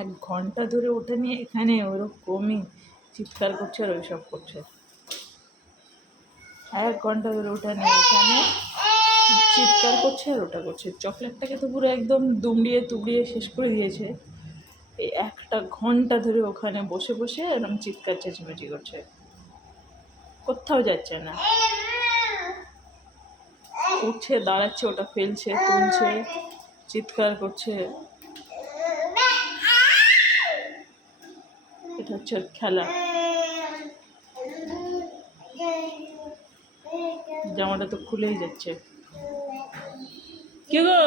এক ঘণ্টা ধরে ওটা নিয়ে এখানে, ওরকমই চিৎকার করছে আর ওইসব করছে। এক ঘণ্টা ধরে ওটা নিয়ে এখানে, চিৎকার করছে আর ওটা করছে। চকলেটটাকে তো পুরো একদম দুমড়িয়ে তুবড়িয়ে শেষ করে দিয়েছে। এই একটা ঘণ্টা ধরে ওখানে বসে বসে এরকম চিৎকার চেঁচামেচি করছে। কোথাও যাচ্ছে না। উঠছে, দাঁড়াচ্ছে, ওটা ফেলছে, তুলছে, চিৎকার করছে। এটা হচ্ছে ওর খেলা। জামাটা তো খুলেই যাচ্ছে। কি গো?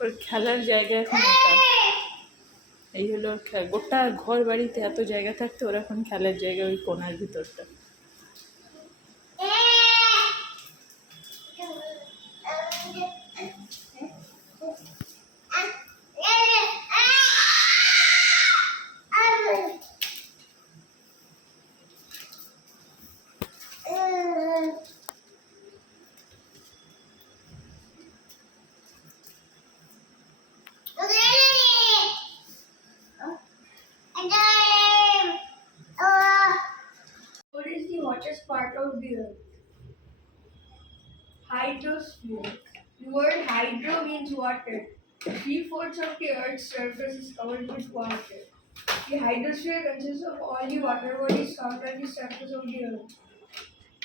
ওর খেলার জায়গা এখন এই হলো গোটা ঘর বাড়িতে এত জায়গা থাকতে, ওর এখন খেলার জায়গা ওই কোনার ভিতরটা। Of the earth? Hydrosphere. The word hydro means water. Three fourths of the earth's surface is covered with water. The hydrosphere consists of all the water bodies found on the surface of the earth.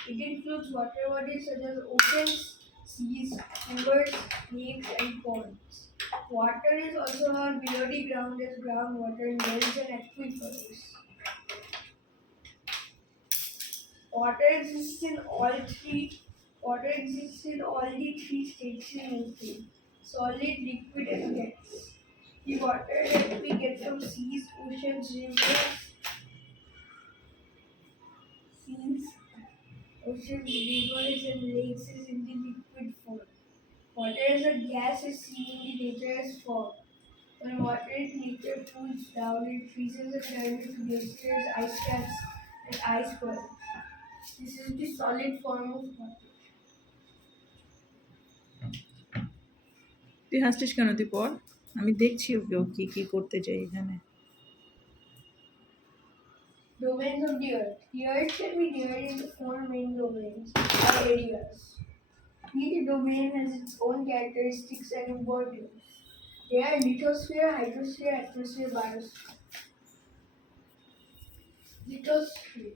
It includes water bodies such as oceans, seas, rivers, lakes, and ponds. Water is also known below the ground as groundwater in wells and aquifers. Water exists in all three. Water exists in all the three states in nature: solid, liquid, and gas. The water that we get from seas, oceans, rivers, seas, oceans, rivers, and lakes is in the liquid form. Water as a gas is seen in the nature as fog. When water in nature cools down, it freezes and turns into glaciers, ice caps, and icebergs. This is the solid form of. তুই হাসছিস কেন তুই পর আমি দেখছি ওকে ও কী কী করতে চাই এখানে Domains of the Earth. The Earth can be divided into four main domains or areas. Each domain has its own characteristics and importance. They are lithosphere, hydrosphere, atmosphere, biosphere. Lithosphere.